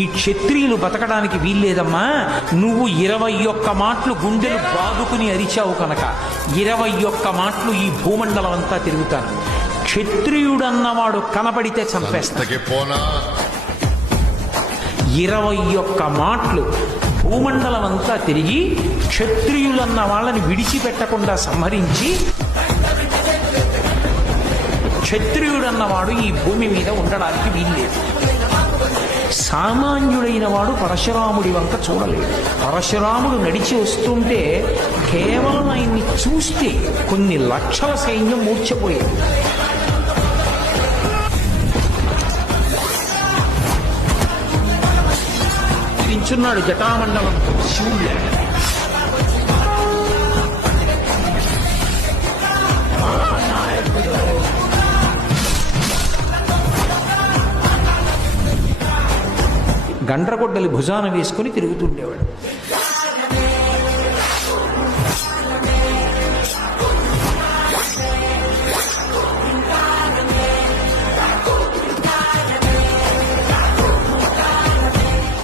ఈ క్షత్రియులు బతకడానికి వీల్లేదమ్మా, నువ్వు 21 మాటలు గుండెలు బాదుకుని అరిచావు కనుక 21 మాటలు ఈ భూమండలం అంతా తిరుగుతాను. క్షత్రియుడన్నవాడు కనబడితే చంపేస్తా. 21 మాటలు భూమండలం అంతా తిరిగి క్షత్రియులన్న వాళ్ళని విడిచిపెట్టకుండా సంహరించి, క్షత్రియుడన్నవాడు ఈ భూమి మీద ఉండడానికి వీల్లేదు. సామాన్యుడైన వాడు పరశురాముడి వంక చూడలేడు. పరశురాముడు నడిచి వస్తుంటే కేవలం ఆయన్ని చూస్తే కొన్ని లక్షల సైన్యం మూర్ఛపోయేది. నించున్నాడు జటామండలం శివుడు. గండ్రగొడ్డలి భుజాన వేసుకుని తిరుగుతుండేవాడు.